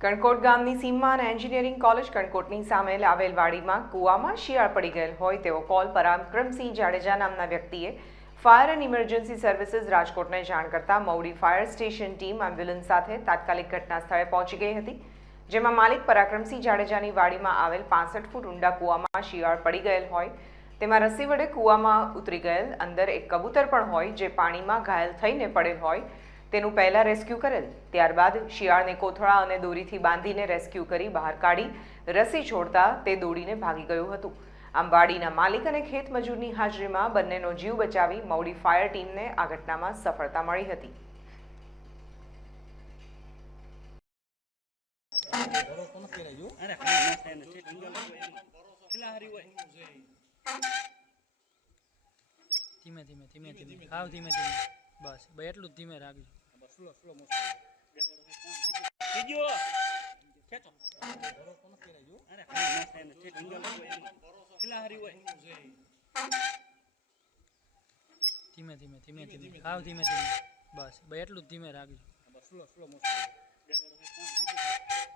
કણકોટ ગામની સીમમાં અને એન્જિનિયરિંગ કોલેજ કણકોટની સામે આવેલ વાડીમાં કૂવામાં શિયાળ પડી ગયેલ હોય તેવો કોલ પરાક્રમસિંહ જાડેજા નામના વ્યક્તિએ ફાયર એન્ડ ઇમરજન્સી સર્વિસીસ રાજકોટને જાણ કરતા Maudi fire station team ambulance સાથે તાત્કાલિક ઘટના સ્થળે પહોંચી ગઈ હતી, જેમાં માલિક પરાક્રમસિંહ જાડેજાની વાડીમાં આવેલ પાસઠ ફૂટ ઊંડા કૂવામાં શિયાળ પડી ગયેલ હોય, તેમાં રસી વડે કૂવામાં ઉતરી ગયેલ અંદર એક કબૂતર પણ હોય, જે પાણીમાં ઘાયલ થઈને પડેલ હોય તેનું પહેલા રેસ્ક્યુ કરેલ. ત્યારબાદ શિયાળને કોથળા અને દોરીથી બાંધીને રેસ્ક્યુ કરી બહાર કાઢી રસી છોડતા તે દોડીને ભાગી ગયું હતું. આમ વાડીના માલિક અને ખેત મજૂરની હાજરીમાં બંનેનો જીવ બચાવી મૌડી ફાયર ટીમને આ ઘટનામાં સફળતા મળી હતી. ધીમે ધીમે ધીમે ધીમે. હાવ ધીમે ધીમે. બસ ભાઈ એટલું ધીમે રાખજો. થઈ ગયો ખેંચો અરે ના થાય ને ઠીક ઊંધો લાગો એમાં ખિલાહારી હોય ધીમે ધીમે ધીમે ધીમે. હાવ ધીમે ધીમે. બસ, ભાઈ, એટલું જ ધીમે રાખજો. થઈ ગયો